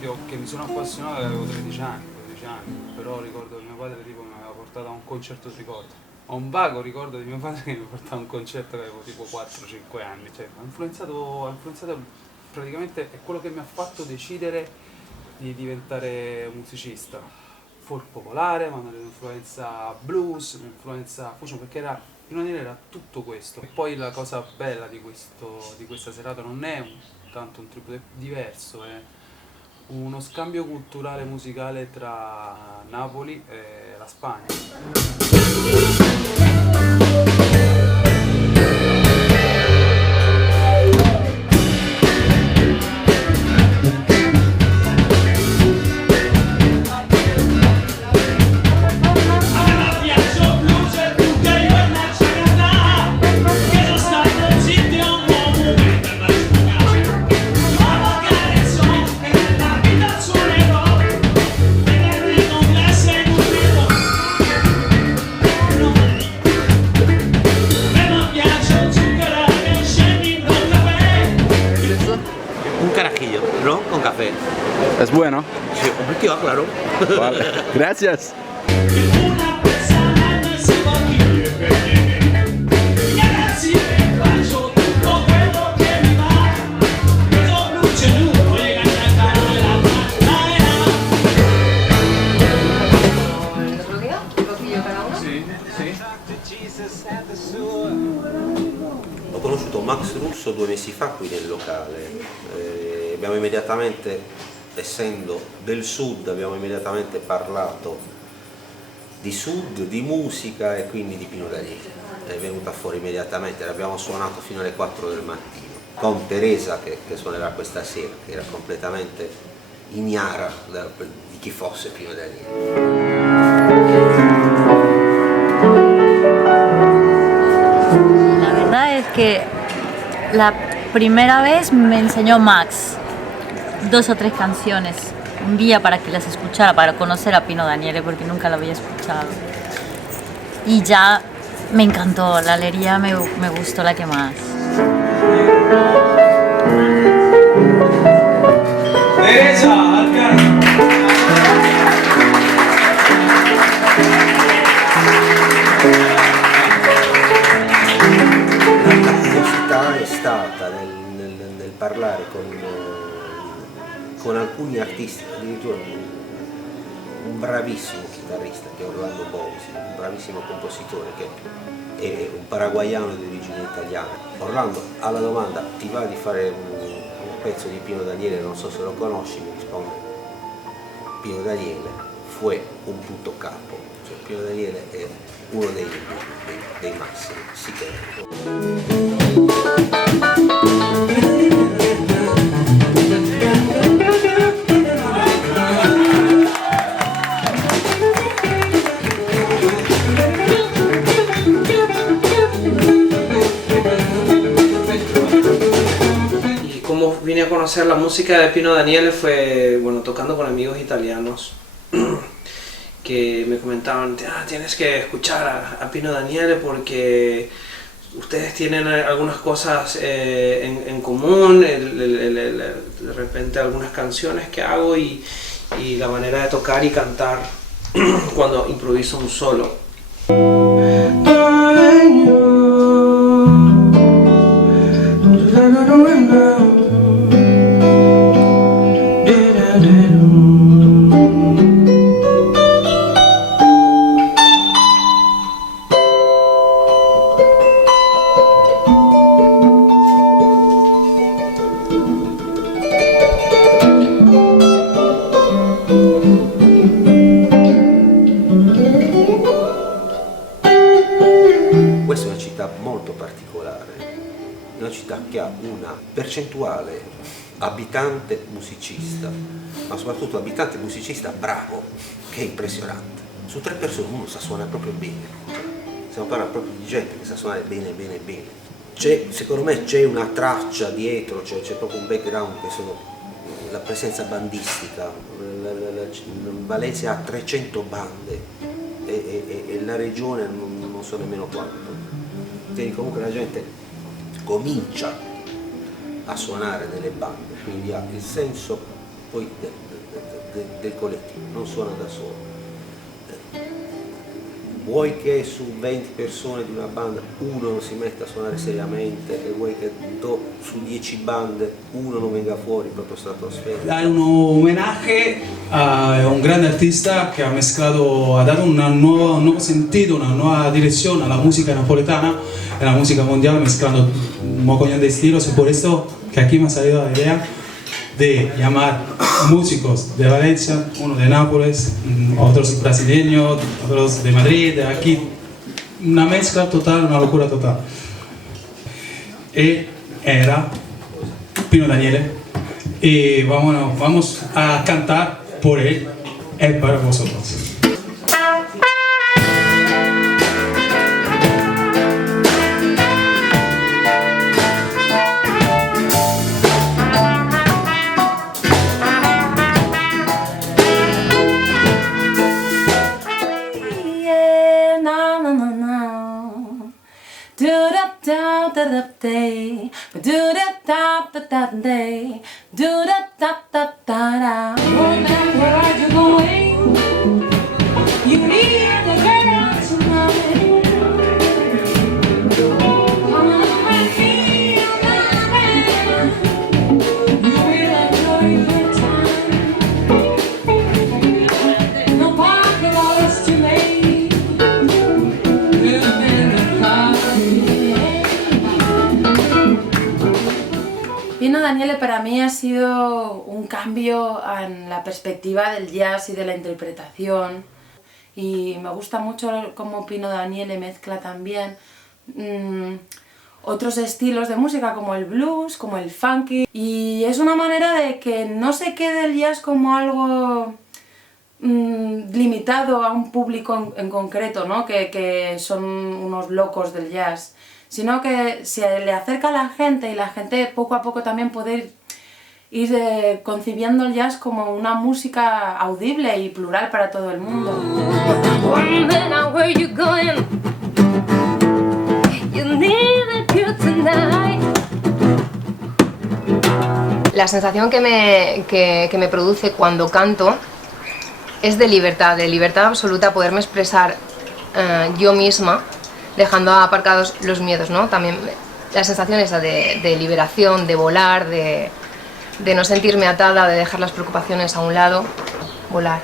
esempio che mi sono appassionato avevo 13 anni, 12 anni, però ricordo che mio padre tipo mi aveva portato a un concerto di ricordo. Ho un vago ricordo di mio padre che mi portava a un concerto che avevo tipo 4-5 anni, cioè ha influenzato praticamente, è quello che mi ha fatto decidere di diventare musicista. Folk popolare, ma un'influenza blues, un'influenza fusion, perché Pino Daniele era tutto questo. E poi la cosa bella di questa serata non è tanto un tributo, è diverso, è uno scambio culturale musicale tra Napoli e la Spagna. Un carajillo, ¿no? Con café. ¿Es bueno? Sí, tío, claro. Vale. Gracias. Ho conosciuto Max Russo 2 mesi fa qui nel locale. Abbiamo immediatamente, essendo del sud, abbiamo immediatamente parlato di sud, di musica e quindi di Pino Daniele. È venuta fuori immediatamente, l'abbiamo suonato fino alle 4 del mattino con Teresa che suonerà questa sera, che era completamente ignara di chi fosse Pino Daniele. La verdad es que la primera vez me enseñó Max 2 o 3 canciones un día para que las escuchara, para conocer a Pino Daniele, porque nunca lo había escuchado. Y ya me encantó, la alegría me gustó la que más. È stata nel parlare con alcuni artisti, addirittura un bravissimo chitarrista che è Orlando Bosi, un bravissimo compositore che è un paraguayano di origine italiana. Orlando, alla domanda ti va di fare un pezzo di Pino Daniele, non so se lo conosci, mi risponde Pino Daniele fue un puto capo, cioè Pino Daniele è uno dei massimi, sì che è. Como vine a conocer la música de Pino Daniele fue, bueno, tocando con amigos italianos que me comentaban, tienes que escuchar a Pino Daniele porque ustedes tienen algunas cosas en común, de repente algunas canciones que hago y la manera de tocar y cantar cuando improviso un solo. Questa è una città molto particolare, è una città che ha una percentuale abitante musicista, ma soprattutto abitante musicista bravo, che è impressionante. Su 3 persone uno sa suonare proprio bene, stiamo parlando proprio di gente che sa suonare bene bene bene. Secondo me c'è una traccia dietro, c'è proprio un background che sono la presenza bandistica. Valencia ha 300 bande e la regione non so nemmeno quanto. Quindi comunque la gente comincia a suonare nelle bande, quindi ha il senso poi del collettivo, non suona da solo. Vuoi che su 20 persone di una banda uno non si metta a suonare seriamente e vuoi che su 10 bande uno non venga fuori proprio stratosferico. È un homenaje a un grande artista que ha dado un nuevo sentido, una nueva dirección a la música napoletana, a la música mundial, mezclando un mogollón de estilos, y por esto que aquí me ha salido la idea de llamar músicos de Valencia, uno de Nápoles, otros brasileños, otros de Madrid, de aquí, una mezcla total, una locura total. Y era Pino Daniele, y vamos a cantar por él, es para vosotros. Where are you going? You need to get out tonight. Come on and feel that you will enjoy your time. No parking lot is too late. You've been the Pino Daniele para mí ha sido un cambio en la perspectiva del jazz y de la interpretación, y me gusta mucho cómo Pino Daniele mezcla también otros estilos de música como el blues, como el funky, y es una manera de que no se quede el jazz como algo limitado a un público en concreto, ¿no? que son unos locos del jazz, sino que se le acerca a la gente y la gente poco a poco también puede ir concibiendo el jazz como una música audible y plural para todo el mundo. La sensación que me produce cuando canto es de libertad absoluta, poderme expresar yo misma, dejando aparcados los miedos, ¿no? También la sensación esa de liberación, de volar, de no sentirme atada, de dejar las preocupaciones a un lado, volar.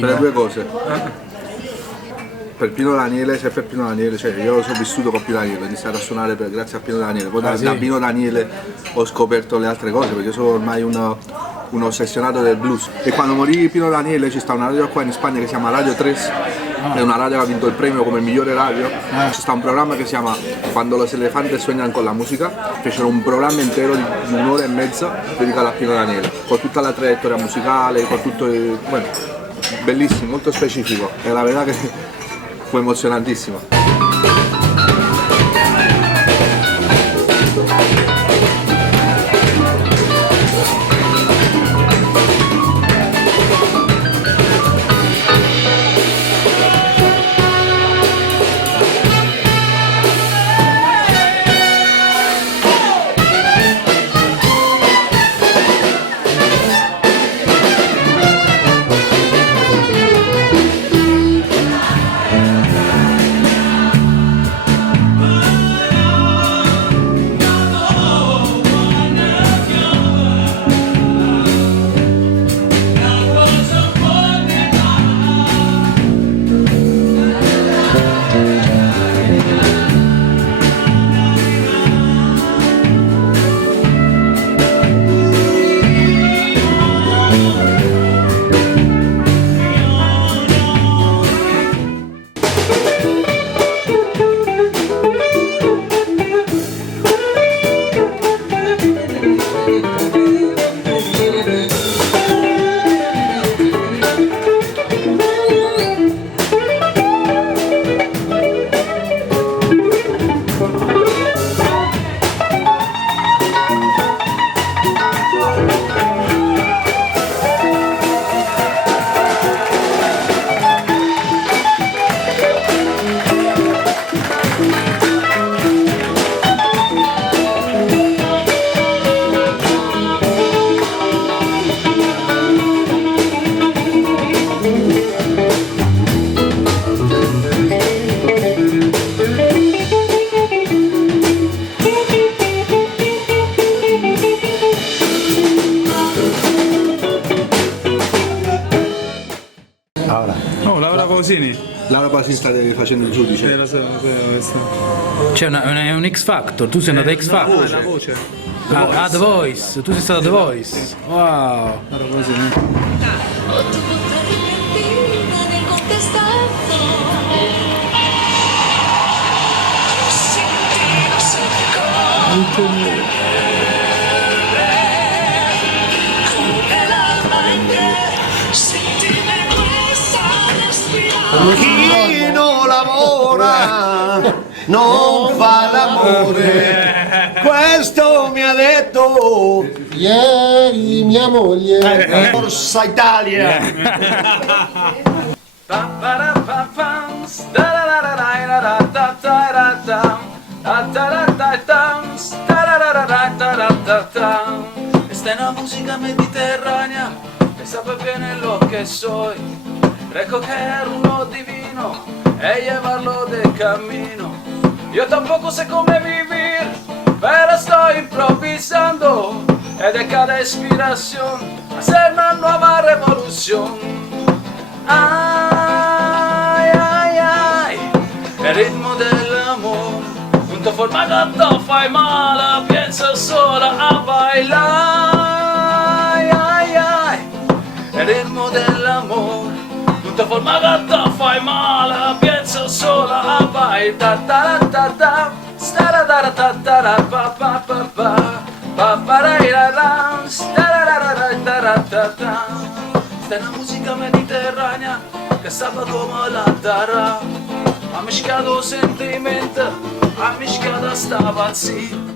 Per due cose. Per Pino Daniele, se per Pino Daniele, cioè io sono vissuto con Pino Daniele, ho iniziato a suonare grazie a Pino Daniele, poi da Pino Daniele ho scoperto le altre cose perché sono ormai un ossessionato del blues. E quando morì Pino Daniele ci sta una radio qua in Spagna che si chiama Radio 3, è una radio che ha vinto il premio come migliore radio. Ci sta un programma che si chiama Quando los elefantes sueñan con la musica, fecero un programma intero di un'ora e mezza dedicato a Pino Daniele, con tutta la traiettoria musicale, con tutto bueno, bellissimo, molto specifico, e la verità che fu emozionantissimo. Pausini. Laura Pausini sta facendo il giudice. Lo so questo. C'è è un X Factor, tu sei andato a X Factor. La voce. The Voice, tu sei stato The Voice. Wow. Laura Pausini. Ho dovuto ripentina nel contestato. Chi non lavora non fa l'amore, questo mi ha detto ieri mia moglie. Forza Italia. Esta es una música mediterránea que sabe bien lo que soy. Recoger uno divino e llevarlo de camino. Yo tampoco sé cómo vivir, pero estoy improvisando. Y de cada inspiración hacer una nueva revolución. Ay, ay, ay, el ritmo del amor. Junto forma gartofa y mala, pienso sola a bailar. Ay, ay, el ritmo del amor. Junto forma gartofa y mala, pienso sola a bailar. Ta ta ta ta, sta ta ta ta ta, pa pa pa pa, pa para ir a dance. Ta ta ta ta. Esta es la música mediterránea que sabe como la dará. Ha miscado sentimento, ha miscado sta pazzia.